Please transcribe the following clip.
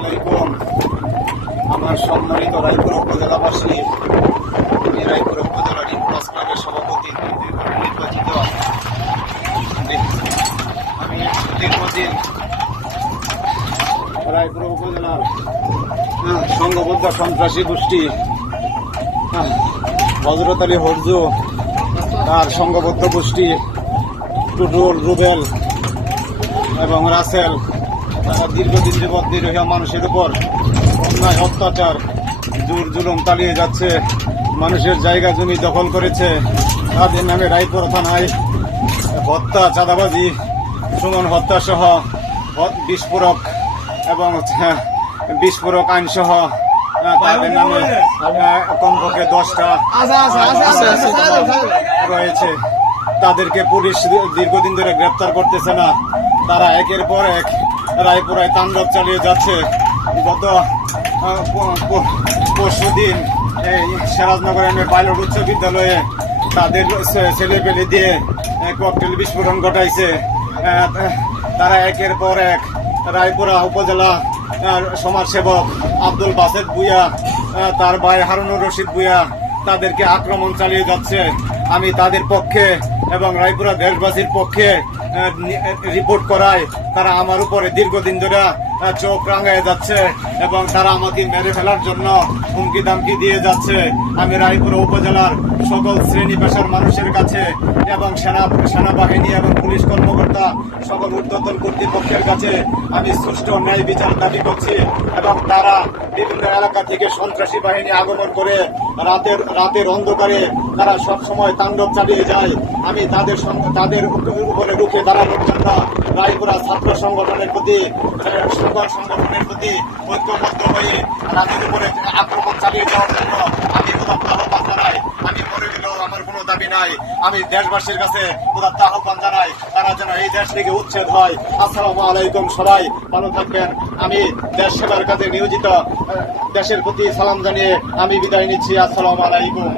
আলাইকুম। আমার সম্মানিত রায়পুর উপজেলাবাসী, রায়পুর উপজেলা রেড ক্রস ক্লাবের সভাপতি নির্বাচিত আমি দীর্ঘদিন রায়পুর উপজেলার সংঘবদ্ধ সন্ত্রাসী গোষ্ঠী হজরত আলী হরজু তার সংঘবদ্ধ গোষ্ঠী টুটুল, রুবেল এবং রাসেল, তারা দীর্ঘদিন যাবৎ নিরীহ মানুষের উপর অন্যায় অত্যাচার জোর জুলুম চালিয়ে যাচ্ছে। মানুষের জায়গা জমি দখল করেছে। তাদের নামে রায়পুর থানায় হত্যা, চাঁদাবাজি, সুমন হত্যা সহ বিস্ফোরক এবং বিস্ফোরক আইন সহ তাদের নামে কমপক্ষে 10টা রয়েছে। তাদেরকে পুলিশ দীর্ঘদিন ধরে গ্রেপ্তার করতেছে না। তারা একের পর এক রায়পুরায় তাণ্ডব চালিয়ে যাচ্ছে। গত পরশুদিন এই সিরাজনগর পাইলট উচ্চ বিদ্যালয়ে তাদের ছেলেপেলে দিয়ে ককটেল বিস্ফোরণ ঘটাইছে। তারা একের পর এক রায়পুরা উপজেলা সমাজসেবক আব্দুল বাসেদ ভুঁইয়া, তার ভাই হারুনুর রশিদ ভুঁইয়া তাদেরকে আক্রমণ চালিয়ে যাচ্ছে। আমি তাদের পক্ষে এবং রায়পুরা দেশবাসীর পক্ষে রিপোর্ট করায় তারা আমার উপরে দীর্ঘদিন ধরে চোখ রাঙায় যাচ্ছে এবং তারা আমাকে মেরে ফেলার জন্য হুমকি দামকি দিয়ে যাচ্ছে। আমি রায়পুর উপজেলার সকল শ্রেণী পেশার মানুষের কাছে এবং সেনাবাহিনী এবং পুলিশ কর্মকর্তা সকল ঊর্ধ্বতন কর্তৃপক্ষের কাছে আমি সুষ্ঠু ন্যায় বিচার দাবি করছি। এবং তারা বিভিন্ন এলাকা থেকে সন্ত্রাসী বাহিনী আগমন করে রাতের অন্ধকারে তারা সব সময় তাণ্ডব চালিয়ে যায়। আমি তাদের উপরে রুখে দাঁড়ানোর জন্য রায়পুরা ছাত্র সংগঠনের প্রতি, সকল সংগঠনের প্রতি ঐক্যবদ্ধ হয়ে তাদের উপরে আক্রমণ চালিয়ে যাওয়ার জন্য আমি উদাত্ত আহ্বান জানাই। আমি মরে গেলেও আমার কোনো দাবি নাই। আমি দেশবাসীর কাছে উদাত্ত আহ্বান জানাই তারা যেন এই দেশ থেকে উচ্ছেদ হয়। আসসালামু আলাইকুম। সবাই ভালো থাকবেন। আমি দেশ সেবার কাজে নিয়োজিত। দেশের প্রতি সালাম জানিয়ে আমি বিদায় নিচ্ছি। আসসালামু আলাইকুম।